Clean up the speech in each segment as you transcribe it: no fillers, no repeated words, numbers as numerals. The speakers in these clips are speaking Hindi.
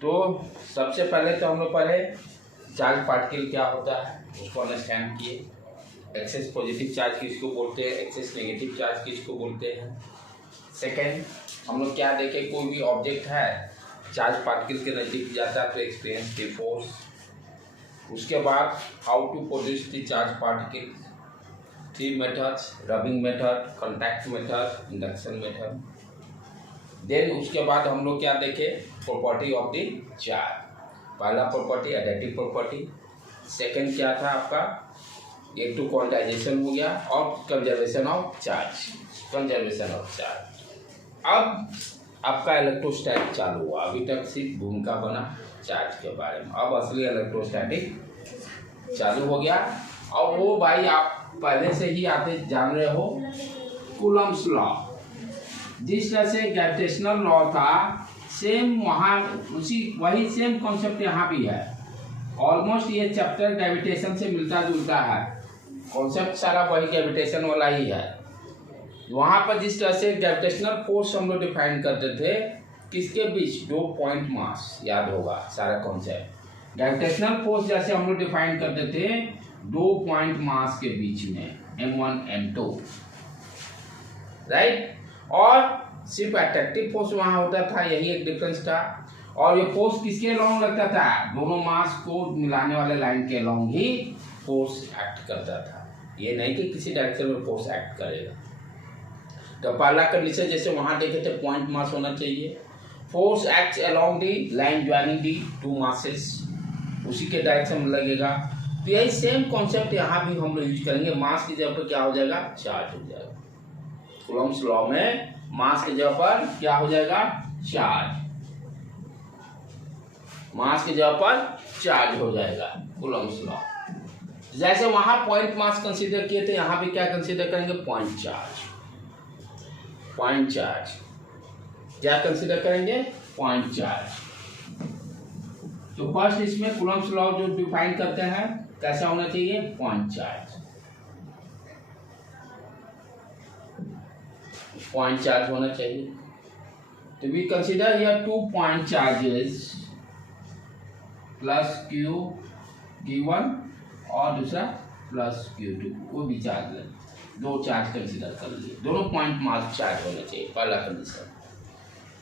तो सबसे पहले तो हम लोग पढ़े चार्ज पार्टिकल क्या होता है, उसको अंडरस्टैंड किए। एक्सेस पॉजिटिव चार्ज किसको बोलते हैं, एक्सेस नेगेटिव चार्ज किसको बोलते हैं। सेकेंड हम लोग क्या देखे, कोई भी ऑब्जेक्ट है चार्ज पार्टिकल के नज़दीक जाता है तो एक्सपीरियंस द फोर्स। उसके बाद how to produce the charge particle, 3 methods, rubbing method, contact method, induction method. Then उसके बाद हम लोग क्या देखे, प्रॉपर्टी ऑफ द चार्ज। पहला प्रॉपर्टी एडिटिव प्रॉपर्टी, सेकंड क्या था आपका, एक टू क्वांटाइजेशन हो गया और conservation of charge, conservation of charge. अब आपका इलेक्ट्रोस्टैटिक चालू हुआ। अभी तक सिर्फ भूमिका बना चार्ज के बारे में, अब असली इलेक्ट्रोस्टैटिक चालू हो गया। और वो भाई आप पहले से ही आते जान रहे हो, कूलम्ब्स लॉ। जिस तरह से ग्रेविटेशनल लॉ था सेम वहाँ वही सेम कॉन्सेप्ट यहाँ भी है। ऑलमोस्ट ये चैप्टर ग्रेविटेशन से मिलता जुलता है, कॉन्सेप्ट सारा वही ग्रेविटेशन वाला ही है। वहाँ पर जिस तरह से ग्रेविटेशनल फोर्स हम लोग डिफाइन करते थे किसके बीच, 2 पॉइंट मास, याद होगा सारा कॉन्सेप्ट। ग्रेविटेशनल फोर्स जैसे हम लोग डिफाइन करते थे 2 पॉइंट मास के बीच में, m1 m2, राइट। और सिर्फ अट्रैक्टिव फोर्स वहाँ होता था, यही एक डिफरेंस था। और ये फोर्स किसके अलोंग लगता था, दोनों मास को मिलाने वाले लाइन के अलोंग ही फोर्स एक्ट करता था। ये नहीं कि किसी डायरेक्शन में फोर्स एक्ट करेगा। तो पहला कंडीशन जैसे वहाँ देखे थे पॉइंट मास होना चाहिए, force act along the line joining the 2 masses, उसी के डायरेक्शन में लगेगा। तो यही सेम कॉन्सेप्ट यहाँ भी हम लोग यूज करेंगे। मास की जगह पर क्या हो जाएगा, चार्ज हो जाएगा। कूलम्ब्स लॉ में मास की जगह पर क्या हो जाएगा, चार्ज, मास की जगह पर चार्ज हो जाएगा, कूलम्ब्स लॉ। जैसे वहां पॉइंट मास कंसीडर किए थे, यहां भी क्या कंसीडर करेंगे, पॉइंट चार्ज। पॉइंट चार्ज क्या कंसीडर करेंगे, पॉइंट चार्ज। तो फर्स्ट इसमें कूलम्ब्स लॉ जो डिफाइन करते हैं कैसा होना चाहिए, पॉइंट चार्ज, पॉइंट चार्ज होना चाहिए। तो we consider here 2 point charges plus Q1 और दूसरा प्लस Q2, वो भी चार्ज है, 2 चार्ज कंसीडर कर लिए, दोनों पॉइंट मास चार्ज होना चाहिए, पहला कंडीशन।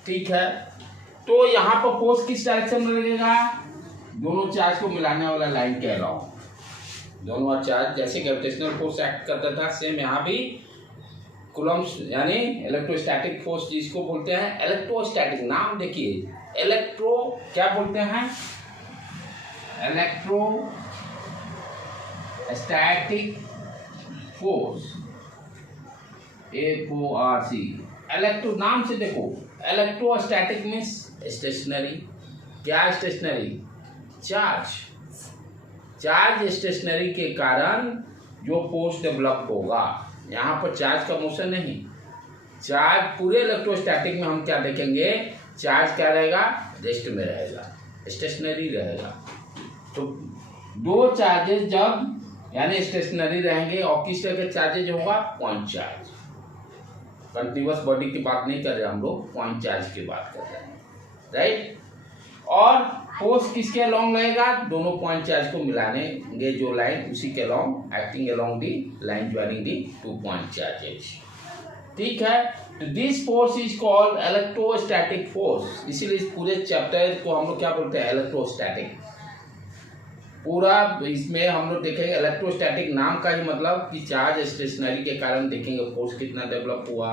ठीक है, तो यहाँ पर फोर्स किस डायरेक्शन में लगेगा, दोनों चार्ज को मिलाने वाला लाइन के अलाउंग। दोनों चार्ज जैसे ग्रेविटेशनल फोर्स एक्ट करता था सेम यहाँ भी कूलम्ब्स यानी इलेक्ट्रोस्टैटिक फोर्स जिसको बोलते हैं। इलेक्ट्रोस्टैटिक नाम देखिए, इलेक्ट्रो क्या बोलते हैं, इलेक्ट्रोस्टैटिक फोर्स, FORC। इलेक्ट्रो नाम से देखो, इलेक्ट्रोस्टैटिक मीन्स स्टेशनरी। क्या स्टेशनरी, चार्ज। चार्ज स्टेशनरी के कारण जो फोर्स डेवलप होगा, यहाँ पर चार्ज का मोशन नहीं, चार्ज पूरे इलेक्ट्रोस्टैटिक में हम क्या देखेंगे, चार्ज क्या रहेगा, रेस्ट में रहेगा, स्टेशनरी रहेगा। तो 2 चार्जेस जब यानी स्टेशनरी रहेंगे, और किस तरह के चार्जेज होगा, पॉइंट चार्ज। कंटिन्यूअस बॉडी की बात नहीं कर रहे हम लोग, पॉइंट चार्ज की बात कर रहे हैं, राइट। और फोर्स किसके अलोंग लगेगा, दोनों पॉइंट चार्ज को मिलाने जो लाइन, उसी के along, acting along the line joining the 2 point charges. ठीक है, तो this force is called electrostatic force. इसीलिए इस पूरे चैप्टर को हम लोग क्या बोलते हैं, इलेक्ट्रोस्टैटिक। पूरा इसमें हम लोग देखेंगे इलेक्ट्रोस्टैटिक नाम का ही मतलब कि चार्ज स्टेशनरी के कारण देखेंगे फोर्स कितना डेवलप हुआ।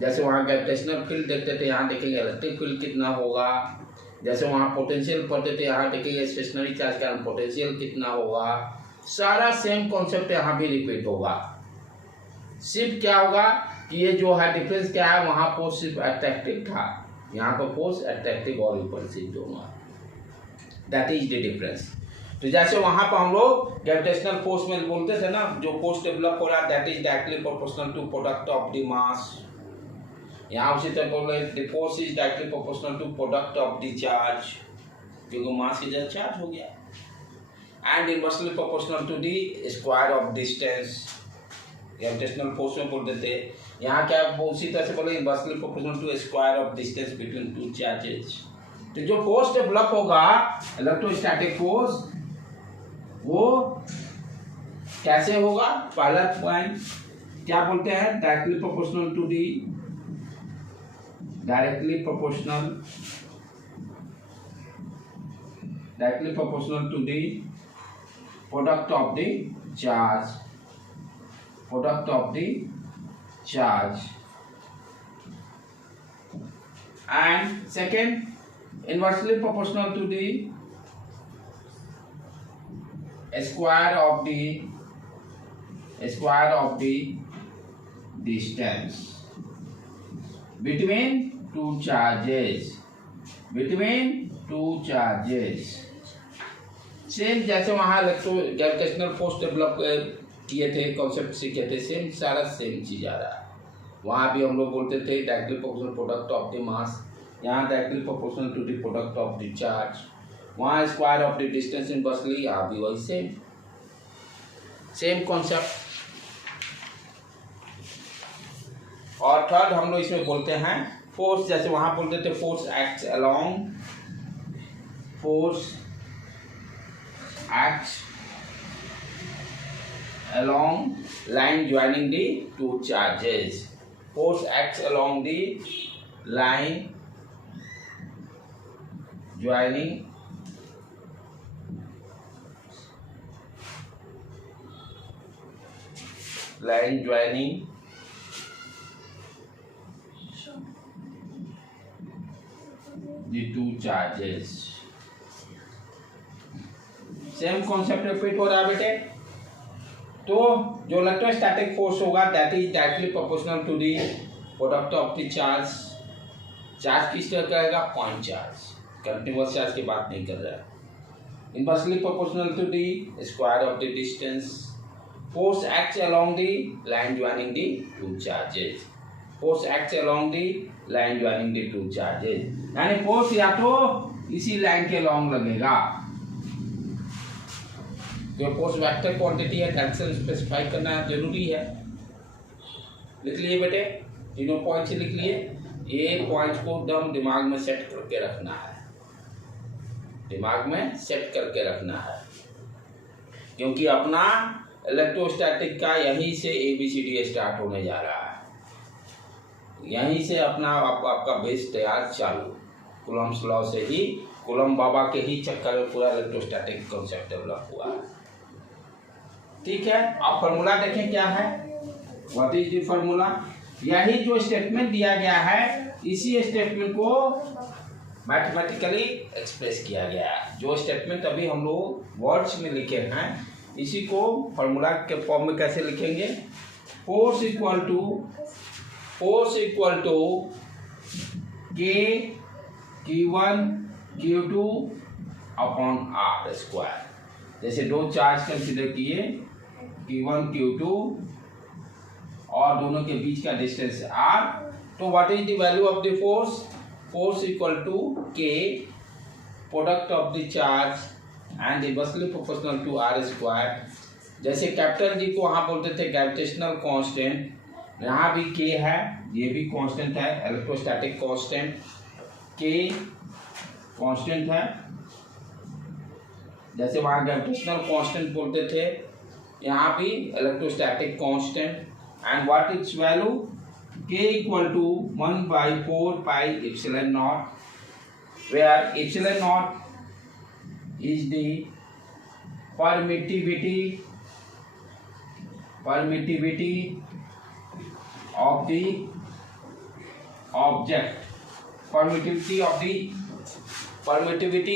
जैसे वहाँ ग्रेविटेशनल फील्ड देखते थे, यहाँ देखेंगे इलेक्ट्रिक फील्ड कितना होगा। जैसे वहाँ पोटेंशियल पढ़ते थे, यहाँ देखेंगे स्टेशनरी चार्ज के कारण पोटेंशियल कितना होगा। सारा सेम कॉन्सेप्ट यहाँ भी रिपीट होगा। सिर्फ क्या होगा कि ये जो है डिफरेंस क्या है, वहाँ फोर्स सिर्फ अट्रैक्टिव था, यहाँ पर फोर्स अट्रैक्टिव और रिपल्सिव दोनों है, दैट इज द डिफरेंस। तो जैसे वहाँ पर हम लोग ग्रेविटेशनल फोर्स में बोलते थे ना, जो फोर्स डेवलप हो रहा है that is directly proportional to product of the mass. यहाँ उसी तरह बोल रहे the force is directly proportional to product of the charge, क्योंकि मास की जगह चार्ज हो गया, and inversely proportional to the square of distance. Gravitational force में बोल देते, यहाँ क्या उसी तरह से बोले inversely proportional to square of distance between 2 charges. तो जो फोर्स डेवलप होगा इलेक्ट्रोस्टैटिक फोर्स वो कैसे होगा? पहला पॉइंट क्या बोलते हैं? Directly proportional to the directly proportional to the product of the charge and second inversely proportional to the square of the distance between two charges same जैसे वहाँ इलेक्ट्रो ग्रेविटेशनल फोर्स डेवलप किए थे, कॉन्सेप्ट सीखे थे, सेम सारा सेम चीज आ रहा है। वहाँ भी हम लोग बोलते थे directly proportional product of the mass, यहाँ directly proportional to the product of the charge, वहाँ square of the distance inversely, यहाँ भी वही सेम कॉन्सेप्ट। और थर्ड हम लोग इसमें बोलते हैं फोर्स, जैसे वहां बोलते थे force acts along line joining the two charges. Force acts along the line joining the two charges. Same concept repeat हो रहा है बेटे। तो जो इलेक्ट्रोस्टैटिक फोर्स होगा that is directly proportional to the product of the charge किस तरह का रहेगा? पॉइंट चार्ज, कंटिन्यूअस चार्ज की बात नहीं कर रहा है। Inversely proportional to the square of the distance. Force acts along the line joining the two charges. Force acts along the line joining the two charges, यानी फोर्स या तो इसी लाइन के लॉन्ग लगेगा। तो फोर्स वेक्टर क्वांटिटी है, डायरेक्शन स्पेसिफाई करना जरूरी है। लिख लिए बेटे, तीनों पॉइंट से लिख लिए। ये पॉइंट को एकदम दिमाग में सेट करके रखना है, क्योंकि अपना इलेक्ट्रोस्टैटिक का यहीं से ABCD स्टार्ट होने जा रहा है। यहीं से अपना आपका बेस तैयार चालू। कूलम्ब्स लॉ से ही, कूलम्ब बाबा के ही चक्कर में पूरा इलेक्ट्रोस्टैटिक कॉन्सेप्ट डेवलप हुआ है। ठीक है, आप फॉर्मूला देखें क्या है। What is the formula? यही जो स्टेटमेंट दिया गया है, इसी स्टेटमेंट को मैथमेटिकली एक्सप्रेस किया गया है। जो स्टेटमेंट अभी हम लोग वर्ड्स में लिखे हैं, इसी को फॉर्मूला के फॉर्म में कैसे लिखेंगे? Force equal to K Q1 Q2 upon R square. जैसे दो चार्ज कंसिडर किए, Q1 Q2, और दोनों के बीच का डिस्टेंस R। तो what is the value of the force? Force equal to K product of the charge and inversely proportional to R square. जैसे कैपिटल G को वहाँ बोलते थे ग्रेविटेशनल कांस्टेंट, यहाँ भी K है, ये भी कांस्टेंट है, इलेक्ट्रोस्टैटिक कांस्टेंट K कांस्टेंट है। जैसे वहाँ ग्रेविटेशनल कांस्टेंट बोलते थे, यहाँ भी electrostatic constant. And what is value? K equal to 1/4 pi epsilon naught, where epsilon naught is the permittivity of the object, permittivity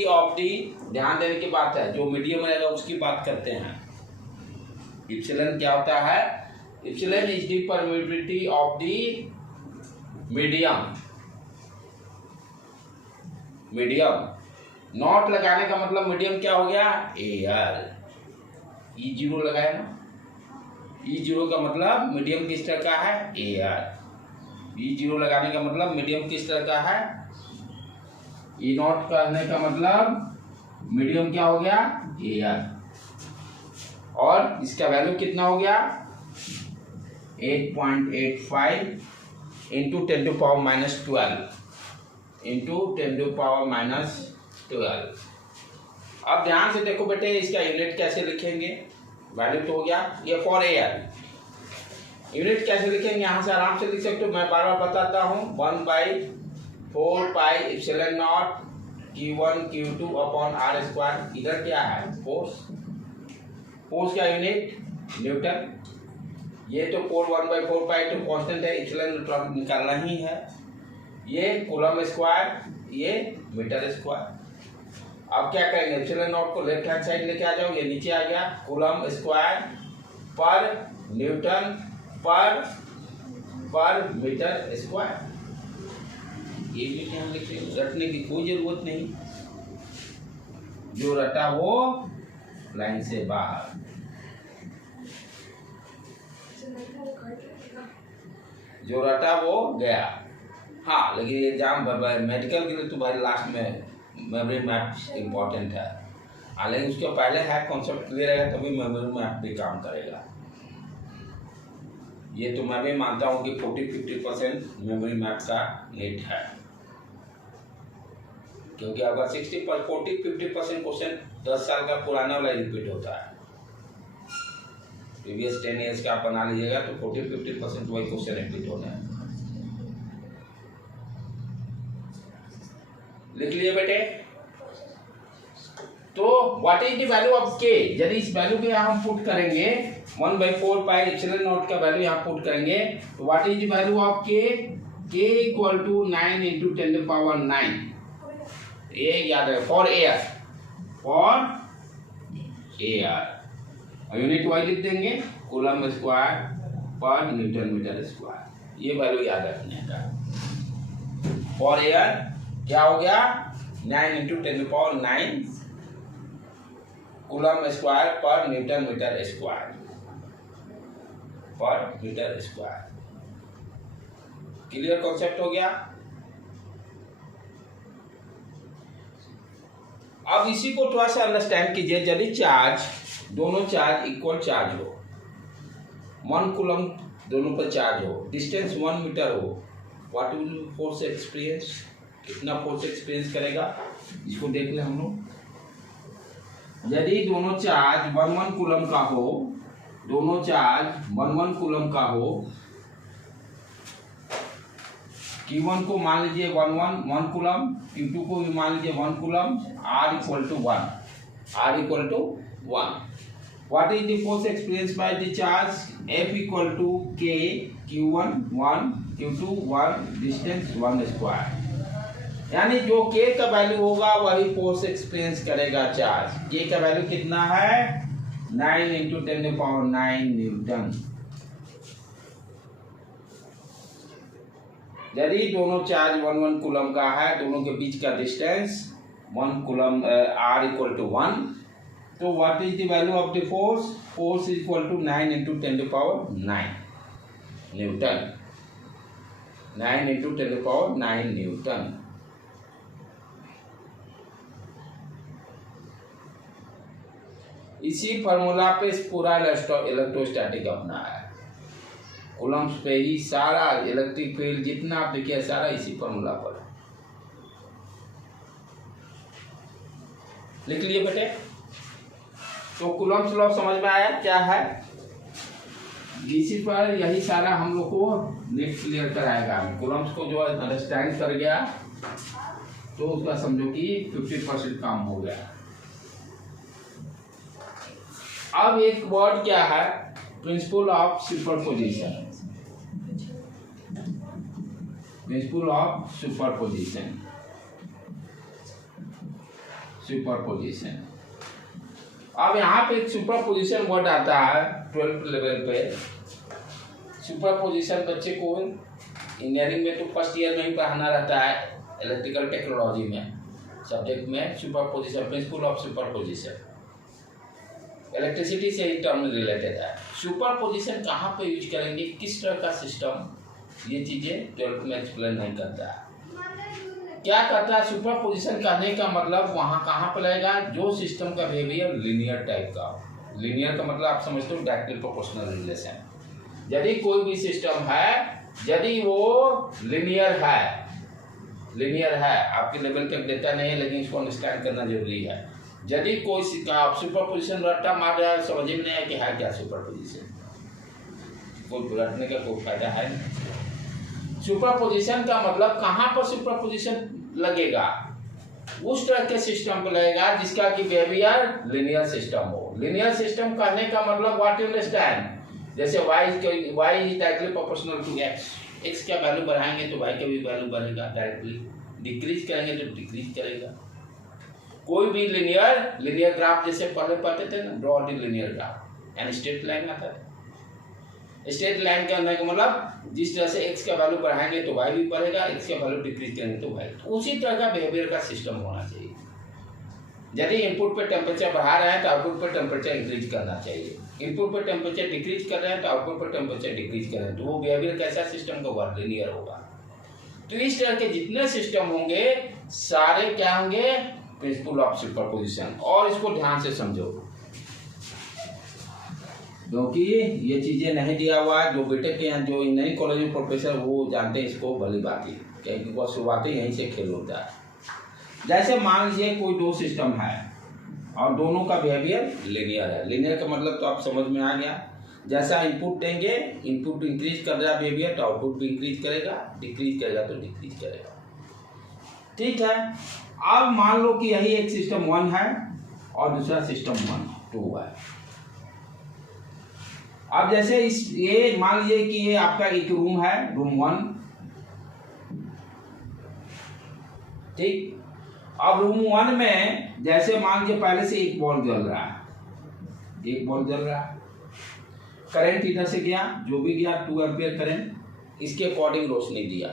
of the, ध्यान देने की बात है, जो मीडियम रहेगा उसकी बात करते हैं। इप्सिलॉन क्या होता है? Epsilon is the permittivity of the medium. Not लगाने का मतलब मीडियम क्या हो गया? एयर। E0 लगाया ना, E0 का मतलब मीडियम किस तरह का है? एयर। E0 लगाने का मतलब मीडियम किस तरह का है? E0 करने का मतलब मीडियम क्या हो गया? एयर। और इसका वैल्यू कितना हो गया? 8.85 इंटू 10⁻⁻12। इंटू 10⁻⁻12। अब ध्यान से देखो बेटे, इसका यूनिट कैसे लिखेंगे। वैल्यू तो हो गया ये फॉर एयर। यूनिट कैसे लिखेंगे, यहाँ से आराम से लिख सकते हो, मैं बार बार बताता हूँ। 1/4πε0 Q1 Q2 अपॉन r²। इधर क्या है, फोर्स। फोर्स का यूनिट न्यूटन। ये तो 1/4π तो कांस्टेंट है, एप्सिलॉन निकालना ही है। ये कूलम स्क्वायर, ये मीटर स्क्वायर। अब क्या करेंगे, एप्सिलॉन नॉट को लेफ्ट हैंड साइड लेके आ जाओ, ये नीचे आ गया। कूलम स्क्वायर पर न्यूटन पर मीटर स्क्वायर। ये भी यहाँ लिखे, रटने की कोई जरूरत नहीं, जो रटा वो लाइन से बाहर। जो रटा वो गया। हाँ, लेकिन एग्जाम मेडिकल के लिए तो भाई लास्ट में मेमोरी मैप इम्पोर्टेंट है। लेकिन उसके पहले है कॉन्सेप्ट क्लियर रहेगा तभी मेमोरी मैप भी काम करेगा। ये तो मैं भी मानता हूँ कि 40-50% मेमोरी मैप का नीड है, क्योंकि अगर 40-50% क्वेश्चन 10 साल का पुराना वाला रिपीट होता है। प्रीवियस 10 ईयर्स का आप बना लीजिएगा तो 40-50% वही क्वेश्चन रिपीट होना है। लिख लिए बेटे। तो what is the value of के, यदि इस वैल्यू को यहाँ हम पुट करेंगे 1/4πε0 का वैल्यू यहाँ पुट करेंगे, तो what is the value of के = 9 × 10⁹। ये याद है, फॉर एयर। यूनिट वाइज लिख देंगे, कूलम स्क्वायर पर न्यूटन मीटर स्क्वायर। ये वैल्यू याद रखने का। फॉर एयर क्या हो गया, 9 × 10⁹ कूलम स्क्वायर पर newton metre square. Clear concept हो गया। अब इसी को थोड़ा सा अंडरस्टैंड कीजिए। यदि चार्ज, दोनों चार्ज इक्वल चार्ज हो, 1 कूलम दोनों पर चार्ज हो, डिस्टेंस 1 मीटर हो, व्हाट विल फोर्स एक्सपीरियंस, कितना फोर्स एक्सपीरियंस करेगा, इसको देख ले हम लोग। यदि दोनों चार्ज 1 कूलम का हो, दोनों चार्ज 1 कूलम का हो, Q1 को मान लीजिए 1 कूलम, Q2 को भी मान लीजिए 1 coulomb, R = 1। What is the force experienced by the charge? F = K, Q1 1, Q2 1, distance 1 square. यानी जो K का वैल्यू होगा वही फोर्स एक्सपीरियंस करेगा चार्ज। K का वैल्यू कितना है, 9 × 10⁹ न्यूटन। यदि दोनों चार्ज 1 कूलम का है, दोनों के बीच का डिस्टेंस 1 कूलम, R = 1, तो what is the value of the force? Force = 9 × 10⁹ Newton. 9 × 10⁹ Newton. इसी फार्मूला पे पूरा इलेक्ट्रोस्टैटिक अपना है। कूलम्स पे ही सारा इलेक्ट्रिक फील्ड जितना आप देखिए सारा इसी फार्मूला पर है। लिख लिए बेटे। तो कूलम्स लॉ समझ में आया क्या है। इसी पर यही सारा हम लोग को नेक्स्ट क्लियर कराएगा। कूलम्स को जो अंडरस्टैंड कर गया तो उसका समझो कि 50% काम हो गया। अब एक वर्ड क्या है, principle of superposition. Principle of superposition. अब यहाँ पे एक सुपरपोजिशन वर्ड आता है 12th लेवल पे। सुपरपोजिशन बच्चे को इंजीनियरिंग में तो फर्स्ट ईयर में ही पढ़ाना रहता है, इलेक्ट्रिकल टेक्नोलॉजी में सब्जेक्ट में superposition, principle of superposition electricity से ही टर्म रिलेटेड है। सुपरपोजिशन कहाँ पे यूज करेंगे, किस तरह का सिस्टम, ये चीजें 12th में एक्सप्लेन नहीं करता है। क्या करता है, सुपरपोजिशन करने का मतलब वहाँ कहाँ पर लगेगा, जो सिस्टम का बिहेवियर लीनियर टाइप का। लीनियर का मतलब आप समझते हो डायरेक्टली प्रोपोर्शनल रिलेशन। यदि कोई भी सिस्टम है, यदि वो लीनियर है लिनियर है, आपके लेवल का डेटा नहीं है लेकिन इसको अंडरस्टैंड करना जरूरी है। यदि कोई सुपरपोजिशन रट्टा मार रहा है, समझ में नहीं है कि है क्या सुपरपोजिशन, कोई रटने का कोई फायदा है नहीं। सुपरपोजिशन का मतलब कहाँ पर सुपरपोजिशन लगेगा, उस तरह के सिस्टम पर लगेगा जिसका कि बिहेवियर लिनियर सिस्टम हो। लिनियर सिस्टम कहने का मतलब व्हाट यू अंडरस्टैंड, जैसे y is directly proportional to x का वैल्यू बढ़ाएंगे तो y का भी वैल्यू बढ़ेगा डायरेक्टली, डिक्रीज करेंगे तो डिक्रीज करेगा। कोई भी लिनियर ग्राफ जैसे पहले पढ़ते थे ना, draw the linear graph and straight line आता है। स्ट्रेट लाइन का अंदर का मतलब जिस तरह से x का वैल्यू बढ़ाएंगे तो y भी बढ़ेगा, x का वैल्यू डिक्रीज करेंगे तो y, तो उसी तरह का बिहेवियर का सिस्टम होना चाहिए। यदि इनपुट पे टेम्परेचर बढ़ा रहे हैं तो आउटपुट पे टेम्परेचर इंक्रीज करना चाहिए, इनपुट पे टेम्परेचर डिक्रीज कर रहे हैं तो आउटपुट पे टेम्परेचर डिक्रीज कर रहे हैं, तो वो बिहेवियर कैसा सिस्टम का होगा, लिनियर होगा। तो इस तरह के जितने सिस्टम होंगे सारे क्या होंगे, प्रिंसिपल ऑफ सुपरपोजिशन। और इसको ध्यान से समझो क्योंकि ये चीजें नहीं दिया हुआ है, जो बीटेक के यहाँ जो नई कॉलेज में प्रोफेसर वो जानते हैं इसको भली बात ही, क्योंकि वो शुरुआत ही यहीं से खेल होता है। जैसे मान लीजिए कोई दो सिस्टम है और दोनों का बिहेवियर लिनियर है। लिनियर का मतलब तो आप समझ में आ गया, जैसा इनपुट देंगे, इनपुट इंक्रीज कर रहा है बिहेवियर तो आउटपुट भी इंक्रीज करेगा, डिक्रीज करेगा तो डिक्रीज करेगा। ठीक है, अब मान लो कि यही एक सिस्टम 1 है और दूसरा सिस्टम 2 है। अब जैसे ये मान लीजिए कि ये आपका एक रूम है, रूम 1, ठीक। अब रूम 1 में जैसे मान लीजिए पहले से एक बॉल जल रहा है, एक बॉल जल रहा है, करंट इधर से गया, जो भी गया 2 एम्पियर करंट, इसके अकॉर्डिंग रोशनी दिया।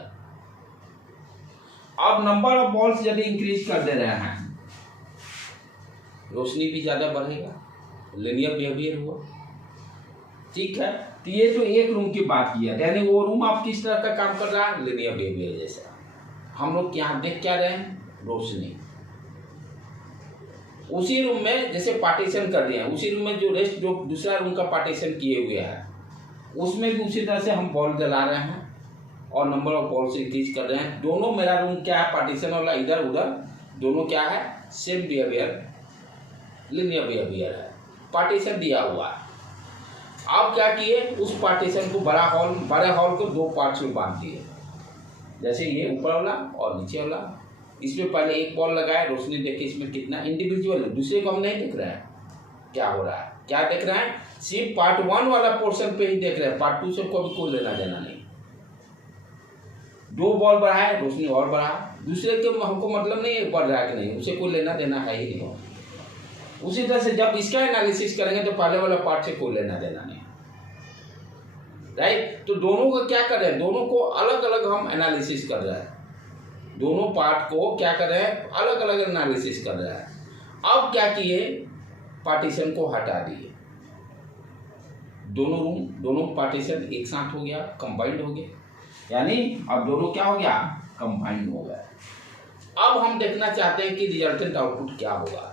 अब नंबर ऑफ बॉल्स यदि इंक्रीज कर दे रहे हैं, रोशनी भी ज्यादा बढ़ेगा, लिनियर बिहेवियर हुआ। ठीक है, तो ये तो एक रूम की बात किया, यानी वो रूम आप किस तरह का काम कर रहा है, लिनियर बिहेवियर जैसा। हम लोग यहाँ देख क्या रहे हैं, रोशनी। उसी रूम में जैसे पार्टीशन कर दिया, उसी रूम में जो रेस्ट जो दूसरा रूम का पार्टीशन किए हुए है उसमें भी उसी तरह से हम बॉल जला रहे हैं और नंबर ऑफ बॉल से इंक्रीज कर रहे हैं। दोनों मेरा रूम क्या है, पार्टीशन वाला इधर उधर, दोनों क्या है, सेम बिहेवियर, लिनियर बिहेवियर है, पार्टीशन दिया हुआ है। अब क्या किए, उस पार्टीशन को बड़ा हॉल को 2 पार्ट्स में बांट दिए, जैसे ये ऊपर वाला और नीचे वाला। इसमें पहले एक बॉल लगाए, रोशनी देखे इसमें कितना इंडिविजुअल, दूसरे को हम नहीं देख रहे हैं क्या हो रहा है, क्या देख रहे हैं, सिर्फ पार्ट 1 वाला पोर्शन पे ही देख रहे हैं, पार्ट 2 से कोई लेना देना नहीं। 2 बॉल बढ़ाए, रोशनी और बढ़ा, दूसरे के हमको मतलब नहीं बढ़ रहा है कि नहीं, उसे कोई लेना देना है ही नहीं। उसी तरह से जब इसका एनालिसिस करेंगे तो पहले वाला पार्ट से कोई लेना देना नहीं, राइट। तो दोनों को क्या कर रहे हैं, दोनों को अलग अलग हम एनालिसिस कर रहे हैं, दोनों पार्ट को क्या कर रहे हैं, अलग अलग एनालिसिस कर रहे हैं। अब क्या किए, पार्टीशन को हटा दिए, दोनों रूम दोनों पार्टीशन एक साथ हो गया, कंबाइंड हो गया, यानी अब दोनों क्या हो गया, कंबाइंड हो गया। अब हम देखना चाहते हैं कि रिजल्टेंट आउटपुट क्या होगा,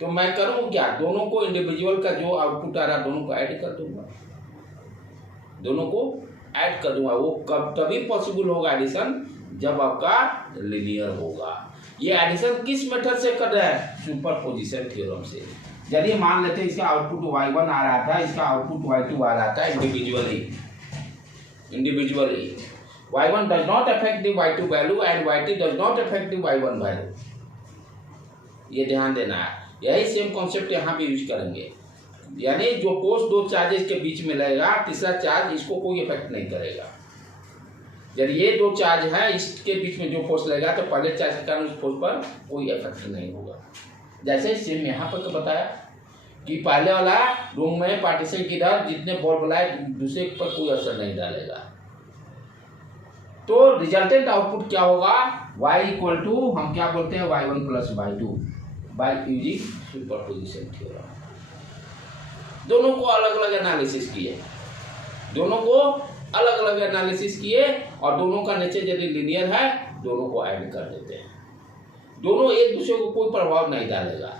तो मैं करूँ क्या, दोनों को इंडिविजुअल का जो आउटपुट आ रहा है दोनों को ऐड कर दूंगा, दोनों को ऐड कर दूंगा। वो कब तभी पॉसिबल होगा एडिशन, जब आपका लिनियर होगा। ये एडिशन किस मेथड से कर रहा है, सुपरपोजिशन थ्योरम से। यदि मान लेते हैं इसका आउटपुट y1 आ रहा था, इसका आउटपुट y2 आ रहा था individually, y1 does not affect the y2 value and y2 does not affect the y1 value, ये ध्यान देना है। यही सेम कॉन्सेप्ट यहाँ पे यूज करेंगे, यानी जो फोर्स 2 चार्जेस के बीच में लगेगा, तीसरा चार्ज इसको कोई इफेक्ट नहीं करेगा। जब ये 2 चार्ज है, इसके बीच में जो फोर्स लगेगा तो पहले चार्ज के कारण उस फोर्स पर कोई इफेक्ट नहीं होगा। जैसे सेम यहाँ पर बताया कि पहले वाला रूम में पार्टीशन की इधर जितने बॉल बनाए दूसरे पर कोई असर नहीं डालेगा। तो रिजल्टेंट आउटपुट क्या होगा, y इक्वल टू हम क्या बोलते हैं, y1 plus y2 by using superposition theorem. दोनों को अलग अलग एनालिसिस किए, दोनों को अलग अलग एनालिसिस किए और दोनों का नेचर यदि लिनियर है दोनों को ऐड कर देते हैं, दोनों एक दूसरे को कोई प्रभाव नहीं डालेगा।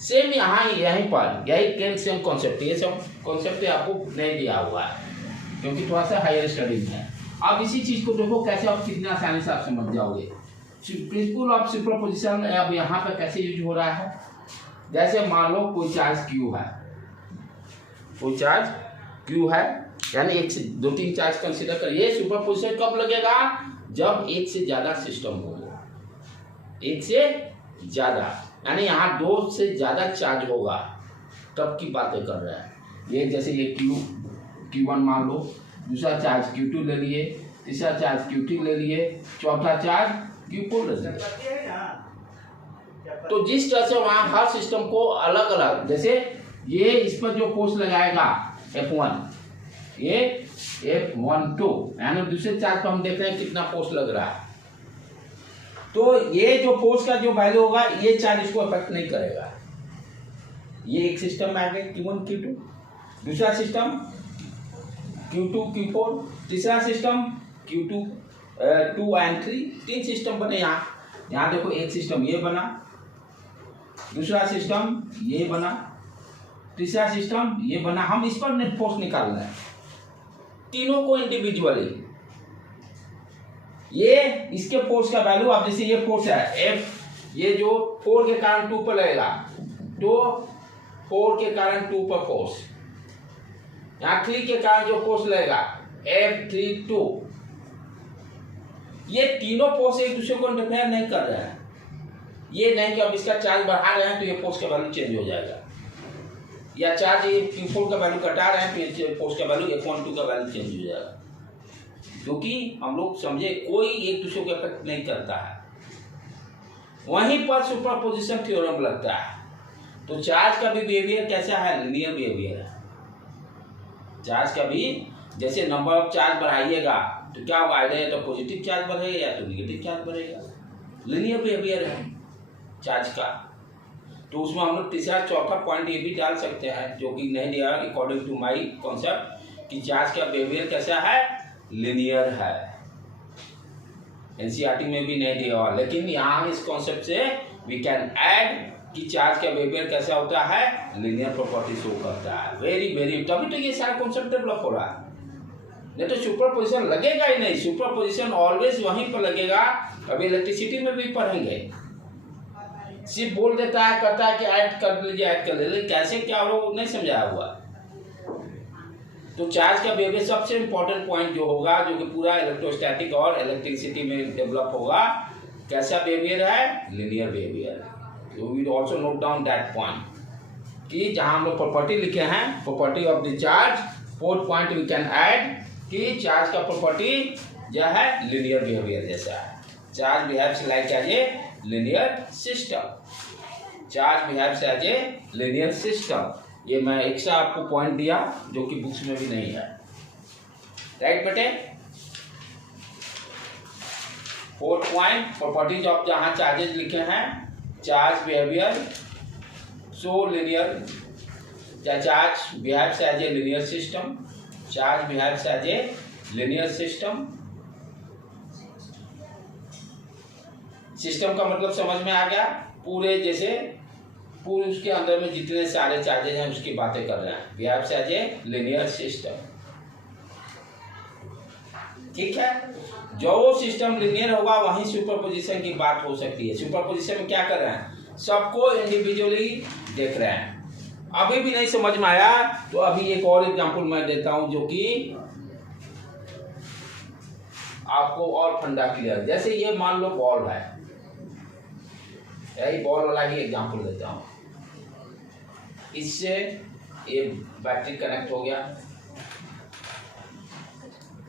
सेम यहाँ यहीं पर यही सेम कॉन्सेप्ट, ये सब कॉन्सेप्ट आपको नहीं दिया हुआ है क्योंकि थोड़ा सा हायर स्टडीज है। अब इसी चीज को देखो कैसे आप कितना आसानी से आप समझ जाओगे। प्रिंसिपल ऑफ सुपरपोजिशन अब यहाँ पे कैसे यूज हो रहा है। जैसे मान लो कोई चार्ज क्यू है, कोई चार्ज क्यू है, यानी एक से दो तीन चार्ज कंसीडर करिए। सुपरपोजिशन कब लगेगा, जब एक से ज्यादा सिस्टम हो, एक से ज्यादा, यानी यहाँ दो से ज्यादा चार्ज होगा तब की बातें कर रहे हैं। ये जैसे ये Q1 मान लो, दूसरा चार्ज Q2 ले लिए, तीसरा चार्ज Q3 ले लिए, चौथा चार्ज Q4 ले लिए। तो जिस तरह से वहाँ हर सिस्टम को अलग अलग, जैसे ये इस पर जो फोर्स लगाएगा F1, ये F12, यानी दूसरे चार्ज पर हम देख रहे हैं कितना फोर्स लग रहा है। तो ये जो फोर्स का जो वैल्यू होगा, ये चार्ज इसको अफेक्ट नहीं करेगा। ये एक सिस्टम में आ गए Q1 Q2, दूसरा सिस्टम Q2 Q4, तीसरा सिस्टम Q2 2 and 3, तीन सिस्टम बने। यहाँ देखो एक सिस्टम ये बना, दूसरा सिस्टम ये बना, तीसरा सिस्टम ये बना। हम इस पर नेट फोर्स निकाल रहे हैं तीनों को इंडिविजुअली। ये इसके फोर्स का वैल्यू, अब जैसे ये फोर्स है F, ये जो 4 के कारण 2 पर लगेगा, तो 4 के कारण 2 पर फोर्स, यहाँ 3 के कारण जो फोर्स लगेगा F32। ये तीनों फोर्स एक दूसरे को इंटरफेयर नहीं कर रहे हैं। ये नहीं कि अब इसका चार्ज बढ़ा रहे हैं तो ये फोर्स का वैल्यू चेंज हो जाएगा, या चार्ज ये Q4 का वैल्यू घटा रहे हैं तो ये फोर्स का वैल्यू F12 का वैल्यू चेंज हो जाएगा। क्योंकि हम लोग समझे कोई एक दूसरे को इफेक्ट नहीं करता है। वहीं पर सुपरपोजिशन थ्योरम लगता है। तो चार्ज का भी बिहेवियर कैसा है, लीनियर बिहेवियर है। चार्ज का भी जैसे नंबर ऑफ चार्ज बढ़ाइएगा तो क्या होगा, या तो पॉजिटिव चार्ज बढ़ेगा या तो निगेटिव चार्ज बढ़ेगा। लीनियर बिहेवियर है चार्ज का। तो उसमें हम लोग तीसरा चौथा पॉइंट ये भी डाल सकते हैं, जो कि नहीं दिया अकॉर्डिंग टू माई कॉन्सेप्ट, कि चार्ज का बिहेवियर कैसा है, लीनियर है। एनसीईआरटी में भी नहीं दिया हुआ, लेकिन यहाँ इस कॉन्सेप्ट से वी कैन ऐड कि चार्ज का बिहेवियर कैसा होता है, लीनियर प्रॉपर्टी शो करता है। वेरी वेरी, तभी तो ये सारा कॉन्सेप्ट डेवलप हो रहा है। नहीं तो सुपरपोजिशन लगेगा ही नहीं। सुपरपोजिशन ऑलवेज वहीं पर लगेगा। अभी इलेक्ट्रिसिटी में भी पढ़ेंगे, सिर्फ बोल देता है, कहता है कि ऐड कर लीजिए, ऐड कर लीजिए, कैसे क्या हो नहीं समझाया हुआ। तो चार्ज का बिहेवियर सबसे इंपॉर्टेंट पॉइंट जो होगा, जो कि पूरा इलेक्ट्रोस्टैटिक और इलेक्ट्रिसिटी में डेवलप होगा, कैसा बिहेवियर है, linear behaviour. So we also note down that point कि जहाँ हम लोग प्रॉपर्टी लिखे हैं, property of the charge, fourth point we can add कि चार्ज का प्रॉपर्टी जो है लीनियर बिहेवियर जैसा है। Charge behaves like as a linear system. Charge behaves as a linear system. ये मैं एक्स्ट्रा आपको पॉइंट दिया जो कि बुक्स में भी नहीं है। राइट बेटे। फोर्थ पॉइंट, प्रॉपर्टीज ऑफ जहाँ चार्जेज लिखे हैं, charge behaviour so linear, charge behaves as a linear system. Charge behaves as a linear system. System का मतलब समझ में आ गया, पूरे जैसे पूरे उसके अंदर में जितने सारे चार्जेज हैं उसकी बातें कर रहे हैं। Behaves as a linear system. ठीक है। जो सिस्टम लीनियर होगा वहीं सुपरपोजिशन की बात हो सकती है। सुपरपोजिशन में क्या कर रहे हैं, सबको इंडिविजुअली देख रहे हैं। अभी भी नहीं समझ में आया तो अभी एक और एग्जांपल मैं देता हूं जो कि आपको और फंडा क्लियर। जैसे ये मान लो बॉल है, यही बॉल वाला ही एग्जांपल देता हूं। इससे ये बैटरी कनेक्ट हो गया।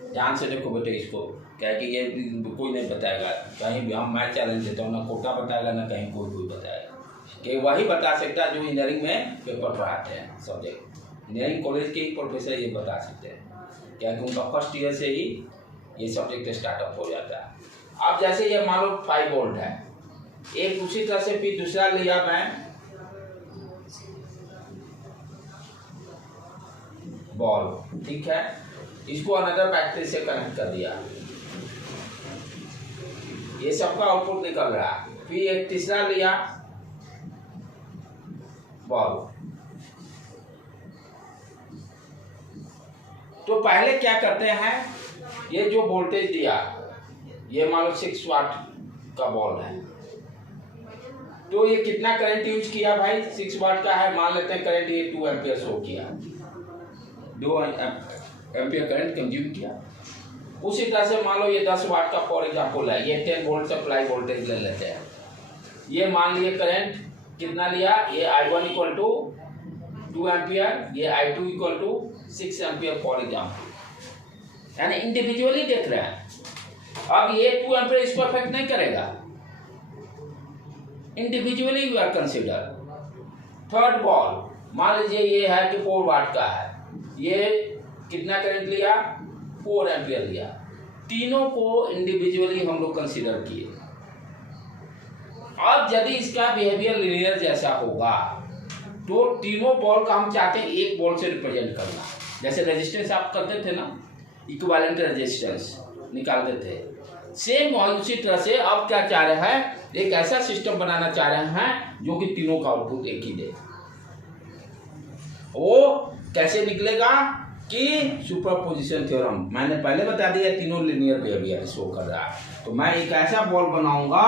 ध्यान से देखो बेटे इसको, क्या कि ये कोई नहीं बताएगा कहीं भी। हम मैं चैलेंज देता हूँ, ना कोटा बताएगा ना कहीं कोई बताएगा, कि वही बता सकता है जो इंजीनियरिंग में पेपर पढ़ाते हैं सब्जेक्ट। इंजीनियरिंग कॉलेज के ही प्रोफेसर ये बता सकते हैं, क्या कि उनका फर्स्ट ईयर से ही ये सब्जेक्ट स्टार्टअप हो जाता है। अब जैसे ये मान लो 5 वोल्ट है, एक उसी तरह से फिर दूसरा लिया मैं बॉल, ठीक है, इसको अनदर बैटरी से कनेक्ट कर दिया, ये सबका आउटपुट निकल रहा है। फिर एक तीसरा लिया बॉल। तो पहले क्या करते हैं, ये जो वोल्टेज दिया, ये मान लो 6 वाट का बॉल है, तो ये कितना करंट यूज किया भाई? 6 वाट का है, मान लेते हैं करंट ये 2 एम्पियर शो किया, 2 एम्पियर करंट कंज्यूम किया। उसी तरह से मान लो ये 10 वाट का फॉर एग्जाम्पल है, ये 10 वोल्ट सप्लाई वोल्टेज ले लेते हैं। ये मान लिए करंट कितना लिया, ये I1 इक्वल टू 2 एम्पियर, ये I2 equal to 6 ampere for example, यानी इंडिविजुअली देख रहे हैं। अब ये 2 एम्पियर इसको अफेक्ट नहीं करेगा, individually we are consider. Third ball मान लीजिए ये है कि 4 वाट का है, ये कितना करंट लिया, 4 एम्पियर लिया। तीनों को इंडिविजुअली हम लोग कंसिडर किए। अब यदि इसका बिहेवियर लीनियर जैसा होगा तो तीनों बॉल का हम चाहते हैं एक बॉल से रिप्रेजेंट करना। जैसे रेजिस्टेंस आप करते थे ना, इक्विवेलेंट रेजिस्टेंस निकालते थे, सेम उसी तरह से अब क्या चाह रहे हैं, एक ऐसा सिस्टम बनाना चाह रहे हैं जो कि तीनों का आउटपुट एक ही दे। वो कैसे निकलेगा कि सुपरपोजिशन थ्योरम, मैंने पहले बता दिया, तीनों लीनियर बिहेवियर शो कर रहा है। तो मैं एक ऐसा बॉल बनाऊंगा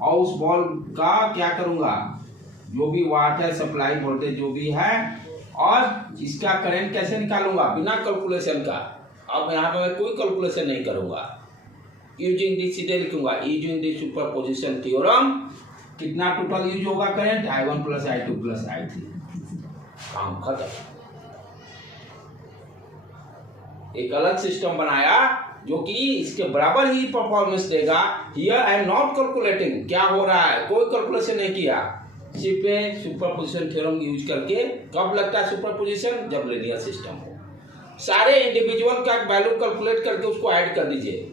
और उस बॉल का क्या करूंगा, जो भी वाट है, सप्लाई वोल्टेज जो भी है, और इसका करंट कैसे निकालूंगा बिना कैलकुलेशन का। अब यहाँ पे मैं कोई कैलकुलेशन नहीं करूंगा, यूजिंग दिस सीधे लिखूंगा, यूजिंग दिस सुपरपोजिशन थ्योरम कितना टोटल यूज होगा current, I1 plus I2 plus I3, काम खत्म। एक अलग सिस्टम बनाया जो कि इसके बराबर ही परफॉर्मेंस देगा। Here I am not calculating, क्या हो रहा है, कोई कैलकुलेशन नहीं किया, सिर्फ सुपरपोजिशन थ्योरम यूज करके। कब लगता है सुपरपोजिशन, जब लीनियर सिस्टम हो। सारे इंडिविजुअल का वैल्यू कैलकुलेट करके उसको ऐड कर दीजिए,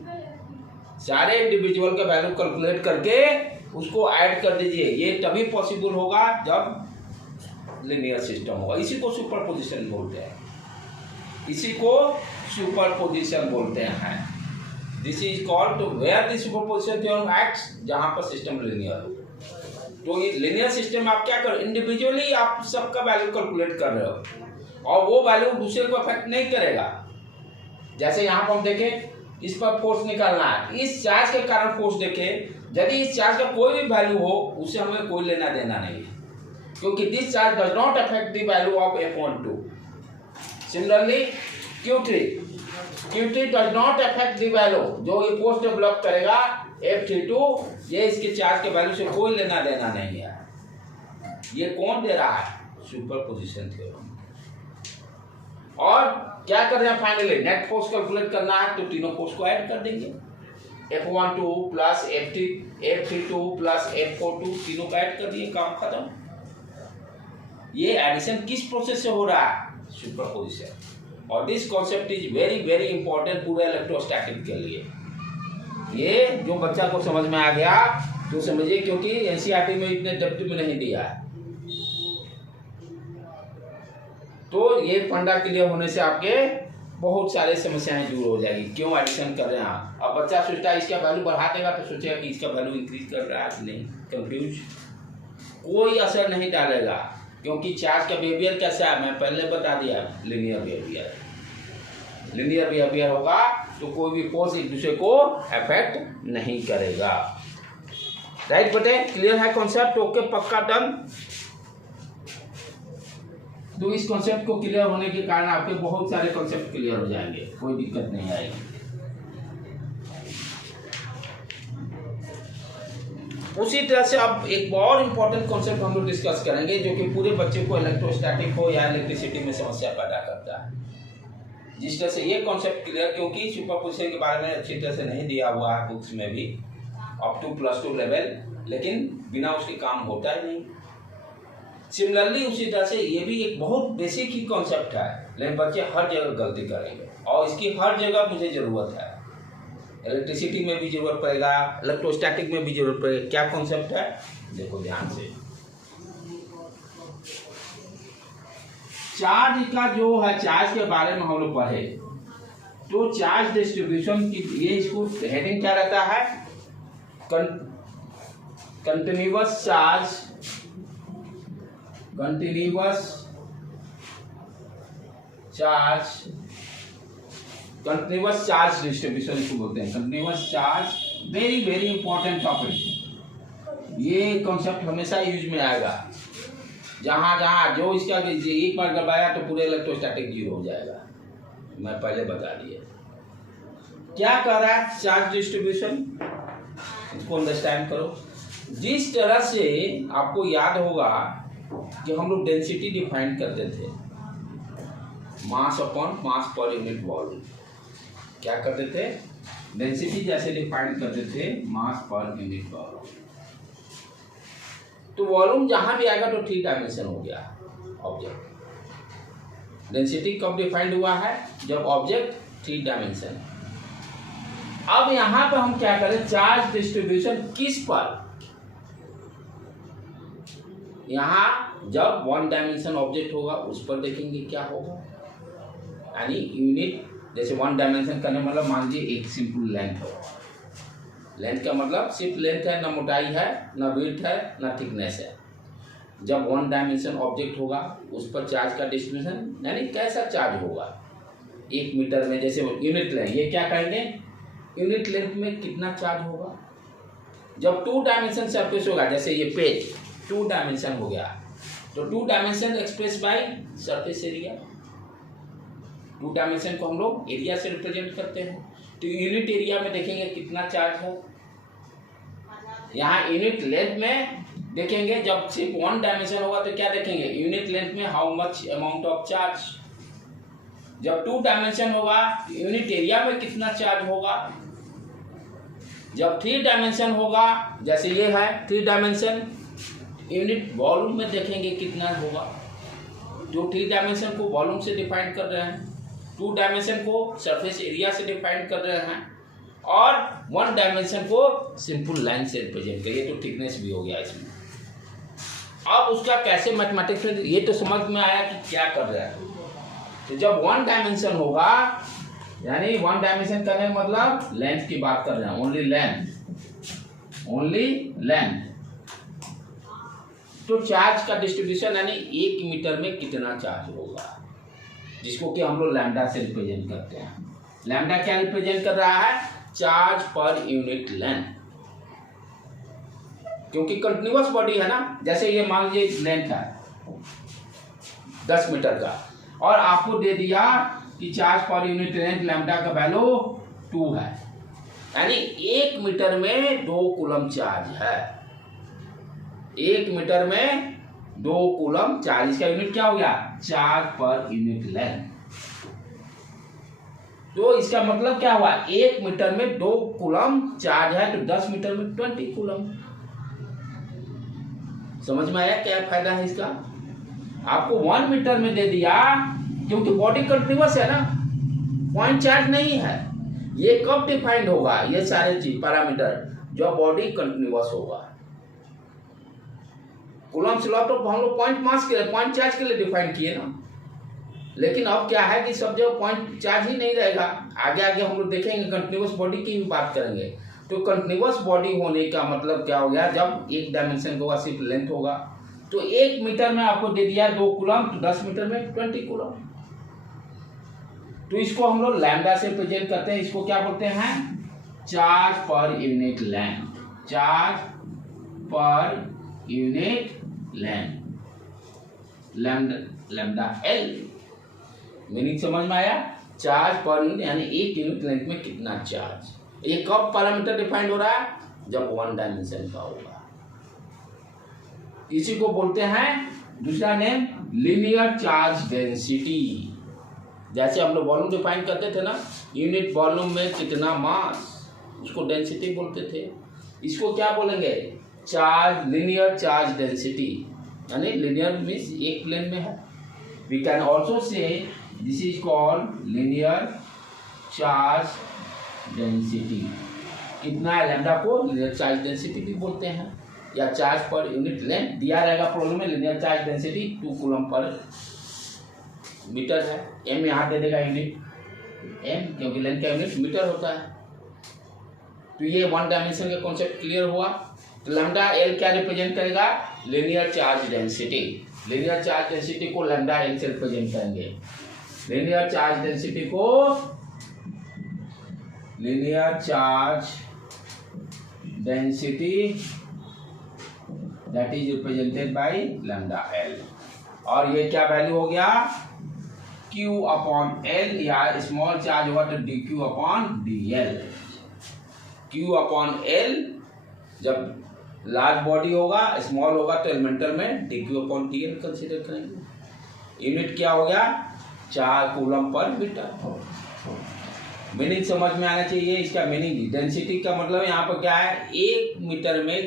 सारे इंडिविजुअल का वैल्यू कैलकुलेट करके उसको ऐड कर दीजिए। ये तभी पॉसिबल होगा जब लीनियर सिस्टम होगा। इसी को सुपरपोजिशन बोलते हैं, इसी को सुपरपोजिशन बोलते हैं। This is called to where the superposition theorem acts, जहां पर सिस्टम लीनियर हो। तो ये लीनियर सिस्टम में आप क्या करो, इंडिविजुअली आप सबका वैल्यू कैलकुलेट कर रहे हो और वो वैल्यू दूसरे को अफेक्ट नहीं करेगा। जैसे यहाँ पर हम देखें, इस पर फोर्स निकालना है, इस चार्ज के कारण फोर्स देखें, यदि इस चार्ज का कोई भी वैल्यू हो उससे हमें कोई लेना देना नहीं है, क्योंकि this charge does not affect the value of F12। Similarly Q3 does not affect the value, जो ये फोर्स डेवलप करेगा F32, ये इसके चार्ज के वैल्यू से कोई लेना देना नहीं है। ये कौन दे रहा है, सुपरपोजिशन थ्योरम। और क्या कर रहे हैं, फाइनली नेट फोर्स कैलकुलेट करना है, तो तीनों फोर्स को ऐड कर देंगे, F12 plus F32 plus F42, तीनों का ऐड कर दिए, काम खत्म। ये एडिशन किस प्रोसेस से हो रहा है, सुपरपोजिशन। और this concept is very very important पूरे इलेक्ट्रोस्टैटिक के लिए। ये जो बच्चा को समझ में आ गया तो समझिए, क्योंकि एनसीईआरटी में इतने डेप्थ में नहीं दिया है। तो ये फंडा क्लियर होने से आपके बहुत सारे समस्याएं दूर हो जाएगी। क्यों एडिशन कर रहे हैं आप, अब बच्चा सोचता है इसका वैल्यू बढ़ा देगा तो सोचेगा कि इसका वैल्यू इंक्रीज कर रहा है कि नहीं, कंफ्यूज, कोई असर नहीं डालेगा, क्योंकि चार्ज का बिहेवियर कैसा है मैं पहले बता दिया, लीनियर बिहेवियर। लीनियर बिहेवियर होगा तो कोई भी फोर्स एक दूसरे को अफेक्ट नहीं करेगा। राइट बेटे, क्लियर है कॉन्सेप्ट, ओके, पक्का, डन। तो इस कॉन्सेप्ट को क्लियर होने के कारण आपके बहुत सारे कॉन्सेप्ट क्लियर हो जाएंगे, कोई दिक्कत नहीं आएगी। उसी तरह से अब एक और इम्पोर्टेंट कॉन्सेप्ट हम लोग डिस्कस करेंगे जो कि पूरे बच्चे को इलेक्ट्रोस्टैटिक हो या इलेक्ट्रिसिटी में समस्या पैदा करता है। जिस तरह से ये कॉन्सेप्ट क्लियर, क्योंकि सुपरपोजिशन के बारे में अच्छी तरह से नहीं दिया हुआ है बुक्स में भी, अप टू +2 लेवल, लेकिन बिना उसके काम होता ही नहीं। सिमिलरली उसी तरह से ये भी एक बहुत बेसिक ही कॉन्सेप्ट है, लेकिन बच्चे हर जगह गलती करेंगे और इसकी हर जगह मुझे ज़रूरत है। इलेक्ट्रिसिटी में भी जरूरत पड़ेगा, इलेक्ट्रोस्टैटिक में भी जरूरत पड़ेगा। क्या कॉन्सेप्ट है, देखो ध्यान से। चार्ज का जो है, चार्ज के बारे में हम लोग पढ़े, तो चार्ज डिस्ट्रीब्यूशन की ये इसको हेडिंग क्या रहता है, continuous charge, continuous charge continuous charge distribution इसको बोलते हैं, continuous charge. Very very important topic, ये कॉन्सेप्ट हमेशा यूज में आएगा। जहाँ जहाँ जो इसका एक बार दबाया तो पूरे इलेक्ट्रोस्टैटिक जीरो हो जाएगा, मैं पहले बता दिया। क्या कर रहा है चार्ज डिस्ट्रीब्यूशन, इसको अंडरस्टैंड करो। जिस तरह से आपको याद होगा कि हम लोग डेंसिटी डिफाइन करते थे, mass upon mass per unit volume, क्या करते थे, डेंसिटी जैसे डिफाइन करते थे मास पर यूनिट वॉल्यूम। तो वॉल्यूम जहां भी आएगा तो 3 डायमेंशन हो गया ऑब्जेक्ट। डेंसिटी कब डिफाइंड हुआ है, जब ऑब्जेक्ट 3 डायमेंशन है। अब यहां पर हम क्या करें, चार्ज डिस्ट्रीब्यूशन किस पर, यहां जब 1 डायमेंशन ऑब्जेक्ट होगा उस पर देखेंगे क्या होगा, यानी यूनिट जैसे 1 डायमेंशन करने मतलब मान लीजिए एक सिंपल लेंथ होगा। लेंथ का मतलब सिर्फ लेंथ है, ना मोटाई है, ना विड्थ है, ना थिकनेस है। जब 1 डायमेंशन ऑब्जेक्ट होगा उस पर चार्ज का डिस्ट्रीब्यूशन यानी कैसा चार्ज होगा, 1 मीटर में जैसे यूनिट लेंथ, ये क्या कहेंगे यूनिट लेंथ में कितना चार्ज होगा। जब 2 डायमेंशन सरफेस होगा, जैसे ये पेज 2 डायमेंशन हो गया, तो 2 dimension express by surface area. 2 dimension को हम लोग एरिया से रिप्रेजेंट करते हैं, तो यूनिट एरिया में देखेंगे कितना चार्ज है। यहाँ यूनिट लेंथ में देखेंगे, जब सिर्फ 1 डायमेंशन होगा तो क्या देखेंगे, यूनिट लेंथ में how much amount of charge. जब 2 डायमेंशन होगा यूनिट एरिया में कितना चार्ज होगा। जब 3 डायमेंशन होगा, जैसे ये है 3 डायमेंशन, यूनिट वॉल्यूम में देखेंगे कितना होगा। जो 3 डायमेंशन को वॉल्यूम से डिफाइन कर रहे हैं, 2 डायमेंशन को सरफेस एरिया से डिफाइन कर रहे हैं, और 1 डायमेंशन को सिंपल लाइन से रिप्रेजेंट करिए, तो थिकनेस भी हो गया इसमें। अब उसका कैसे मैथमेटिक्स में, ये तो समझ में आया कि क्या कर रहा है। तो जब 1 डायमेंशन होगा, यानी 1 डायमेंशन करने का मतलब लेंथ की बात कर रहे हैं, ओनली लेंथ, ओनली लेंथ। तो चार्ज का डिस्ट्रीब्यूशन यानी 1 मीटर में कितना चार्ज होगा, जिसको कि हम लोग लैम्डा से रिप्रेजेंट करते हैं। लैम्डा क्या रिप्रेजेंट कर रहा है, चार्ज पर यूनिट लेंथ, क्योंकि कंटिन्यूअस बॉडी है ना। जैसे ये मान लीजिए लेंथ है 10 मीटर का, और आपको दे दिया कि charge per unit length lambda का वैल्यू 2 है, यानी 1 मीटर में 2 कूलम चार्ज है। 1 मीटर में 2 कूलम चार्ज, इसका यूनिट क्या हो गया, चार्ज पर यूनिट लेंथ। तो इसका मतलब क्या हुआ, 1 मीटर में 2 कूलम चार्ज है, तो 10 मीटर में 20 कूलम। समझ में आया क्या फायदा है इसका। आपको 1 मीटर में दे दिया, क्योंकि बॉडी कंटिन्यूअस है ना, पॉइंट चार्ज नहीं है। ये कब डिफाइंड होगा, ये सारे चीज पैरामीटर, जब बॉडी कंटिन्यूअस होगा। कूलम स्लॉट तो हम लोग पॉइंट मास के लिए, पॉइंट चार्ज के लिए डिफाइन किए ना। लेकिन अब क्या है कि सब जगह पॉइंट चार्ज ही नहीं रहेगा। आगे आगे हम लोग देखेंगे, कंटिन्यूअस बॉडी की भी बात करेंगे। तो कंटिन्यूअस बॉडी होने का मतलब क्या हो गया, जब 1 डायमेंशन होगा सिर्फ लेंथ होगा, तो 1 मीटर में आपको दे दिया 2 कूलम, तो 10 मीटर में 20 कूलम। तो इसको हम लोग लैम्डा से रिप्रेजेंट करते हैं। इसको क्या बोलते हैं, charge per unit length, charge per unit length, lambda L. Meaning समझ में आया, चार्ज पर यूनिट यानी 1 यूनिट लेंथ में कितना चार्ज। ये कब पैरामीटर डिफाइंड हो रहा है, जब 1 डायमेंशन का होगा। इसी को बोलते हैं दूसरा नेम लीनियर चार्ज डेंसिटी। जैसे हम लोग वॉल्यूम डिफाइन करते थे ना, यूनिट वॉल्यूम में कितना मास, उसको डेंसिटी बोलते थे। इसको क्या बोलेंगे, चार्ज, लीनियर चार्ज डेंसिटी, यानी लीनियर मीन्स एक प्लेन में है। We can also say this is called linear charge density. कितना है लैम्डा को लीनियर चार्ज डेंसिटी भी बोलते हैं, या चार्ज पर यूनिट लेंथ दिया रहेगा प्रॉब्लम में। Linear charge density 2 coulomb per metre है। एम यहाँ दे देगा यूनिट, एम क्योंकि लेंथ का यूनिट मीटर होता है। तो ये 1 डायमेंशन का कॉन्सेप्ट क्लियर हुआ। तो लैम्डा एल क्या रिप्रेजेंट करेगा, linear charge density. Linear charge density को लैम्डा एल से रिप्रेजेंट करेंगे। लीनियर चार्ज डेंसिटी को linear charge density that is represented by lambda L। और ये क्या वैल्यू हो गया, Q अपॉन L, या स्मॉल चार्ज होगा तो dQ upon dL। Q upon L जब लार्ज बॉडी होगा, स्मॉल होगा तो एलिमेंटल में dQ अपॉन dL कंसीडर करेंगे। यूनिट क्या हो गया, 4 कूलम पर मीटर। मीनिंग समझ में आना चाहिए। इसका मीनिंग डेंसिटी का मतलब यहाँ पर क्या है, 1 मीटर में